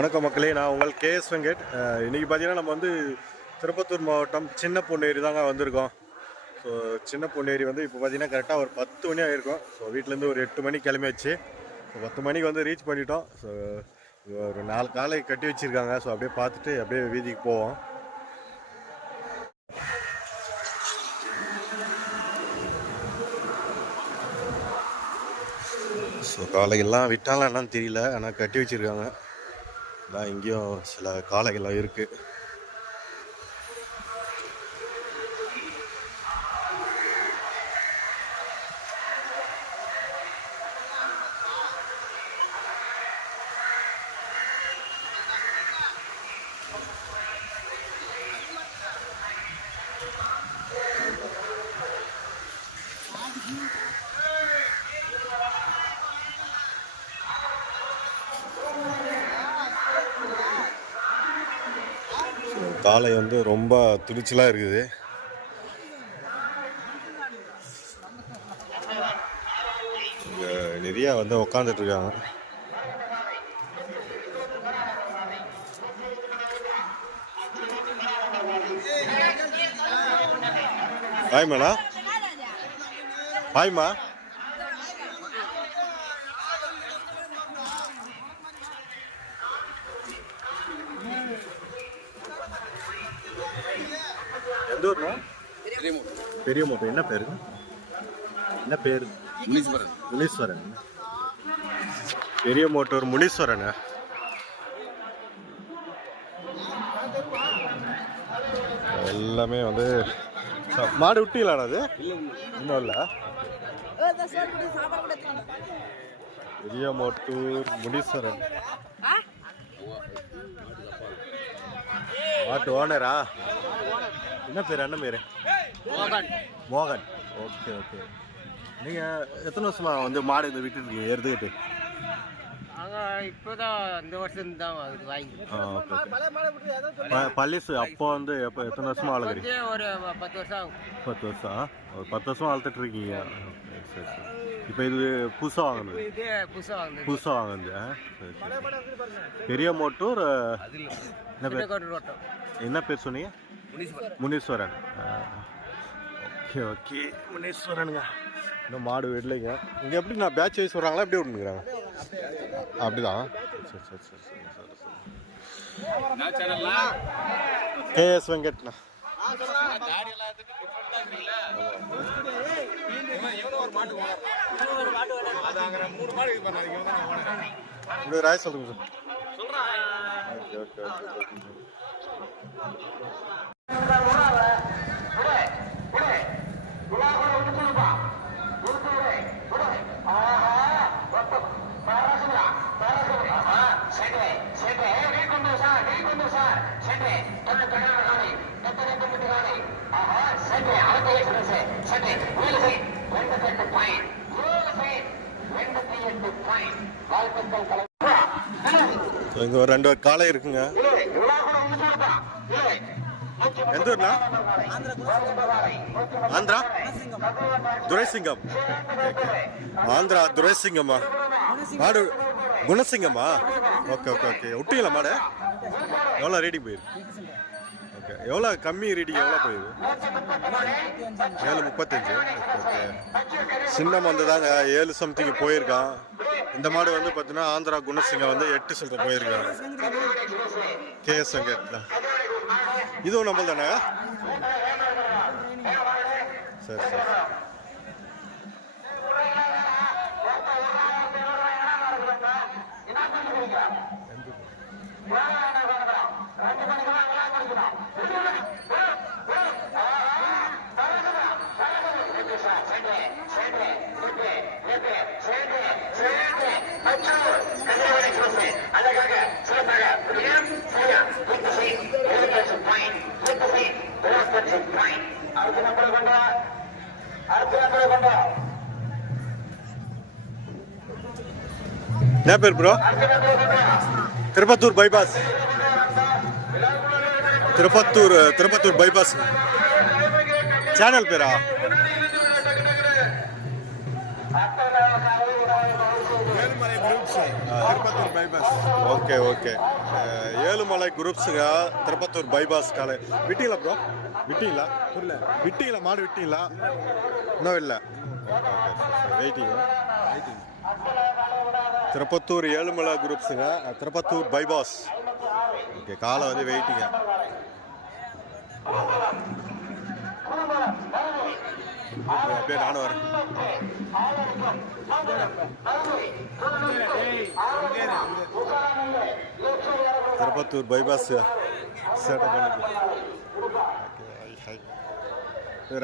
வணக்கம் மக்களே. நான் உங்கள் கேஎஸ் வெங்கட். இன்றைக்கி பார்த்தீங்கன்னா நம்ம வந்து திருப்பத்தூர் மாவட்டம் சின்ன பொன்னேரி தாங்க வந்திருக்கோம். ஸோ சின்ன பொன்னேரி வந்து இப்போ பார்த்தீங்கன்னா கரெக்டாக ஒரு பத்து மணி ஆகிருக்கும் ஸோ வீட்டிலேருந்து ஒரு எட்டு மணிக்கு கிளம்பியாச்சு. ஸோ பத்து மணிக்கு வந்து ரீச் பண்ணிட்டோம். ஸோ ஒரு நாலு காலை கட்டி வச்சுருக்காங்க. ஸோ அப்படியே பார்த்துட்டு அப்படியே வீதிக்கு போவோம். ஸோ காலையெல்லாம் விட்டாலும் என்னன்னு தெரியல. ஆனால் கட்டி வச்சுருக்காங்க. இங்கேயும் சில காளைகள்லாம் இருக்குது காளை வந்து ரொம்ப துணிச்சலாக இருக்குது. இங்கே நிறையா வந்து உக்காந்துட்ருக்காங்க ஹாய் ஹாய்மாண்ணா ஹாய்மா எந்த ஊர்னா பெரிய மூட்டை என்ன பேரு? என்ன பேர்? முனீஸ்வரன். முனீஸ்வரன். பெரிய மோட்டூர் முனீஸ்வரன். எல்லாமே வந்து மாடு விட்டீங்களாண்ணா அது? இன்னும் இல்லை. பெரிய மோட்டூர் முனீஸ்வரன் மாட்டு ஓனரா? என்ன பேர் என்ன பேர்? மோகன். Okay okay. நீங்கள் எத்தனை வருஷமா வந்து மாடு இந்த விட்டு இருக்கீங்க? எருதுகிட்டு நாங்கள் இப்போதான் இந்த வருஷம் தான் இது வாங்கி ஆ ஓகே ஓகே. ப- பள்ளிசு அப்போ வந்து எப்போ எத்தனை வருஷமா வளர்க்குறீங்க? ஒரு பத்து வருஷம் பத்து வருஷம்? ஒரு பத்து வருஷமா வளர்த்துட்டு இருக்கீங்க. சரி சரி. இப்போ இது புதுசாக வாங்கினது? இது புதுசாக வாங்கினது? சரி சரி. பெரிய மோட்டூர் பேர்? என்ன பேர் சொன்னீங்க? முனீஸ்வரன் ஓகே ஓகே முனீஸ்வரனுங்க இன்னும் மாடு விடலைங்க இங்கே எப்படி நான் பேட்ச் வைஸ் வர்றாங்களா எப்படி விட்டுங்கிறாங்க அப்படிதான் சரி சரி சரி சரி சரி சரி கேஎஸ் வெங்கட்ண்ணா இப்படி ராய் சொல்லுங்க சார் ஓகே ஓகே ஓகே இங்க ஒரு ரெண்டு காளை இருக்குங்க. எந்த ஊர்னா ஆந்திரா? துரைசிங்கம். ஆந்திரா துரைசிங்கம்மா. மாடு குணசிங்கம்மா? Okay okay okay. விட்டீங்களா மாடு? எவ்வளோ ரீடிங் போயிருக்கு ஓகே. எவ்வளோ கம்மி ரீடிங் எவ்வளோ போயிருக்கு ஏழு முப்பத்தஞ்சு. Okay okay. சின்னம் வந்து தாங்க ஏழு சம்திங் போயிருக்கான். இந்த மாடு வந்து பார்த்தீங்கன்னா ஆந்திரா குணசிங்கம் வந்து எட்டு சில்லற போயிருக்காங்க கேஎஸ் வெங்கட்ல இதுவும் நம்ம தானே சரி. சரி என்ன பேர் bro Tirupattur bypass Tirupattur Tirupattur bypass channel பேரா? Tirupattur bypass okay okay. Ezhumalai குரூப்ஸுங்க Tirupattur bypass காலை. விட்டீங்களா ப்ரோ விட்டீங்களா புரியல. விட்டீங்களா மாடு விட்டீங்களா இன்னும் இல்லை. வெயிட்டிங்க திருப்பத்தூர் ஏழுமலை குரூப்ஸுங்க திருப்பத்தூர் பைபாஸ் ஓகே காலை வந்து வெயிட்டிங்க அப்படியே நானும் வரேன். திருப்பத்தூர் பைபாஸ் சேட்டை பண்ணி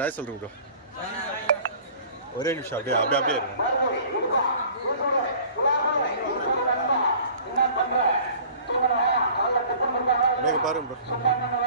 ராய் சொல்கிறேன் ப்ரோ ஒரே நிமிஷம் அப்படியே அப்படியே அப்படியே இருங்க. நீங்கள் பாருங்க ப்ரோ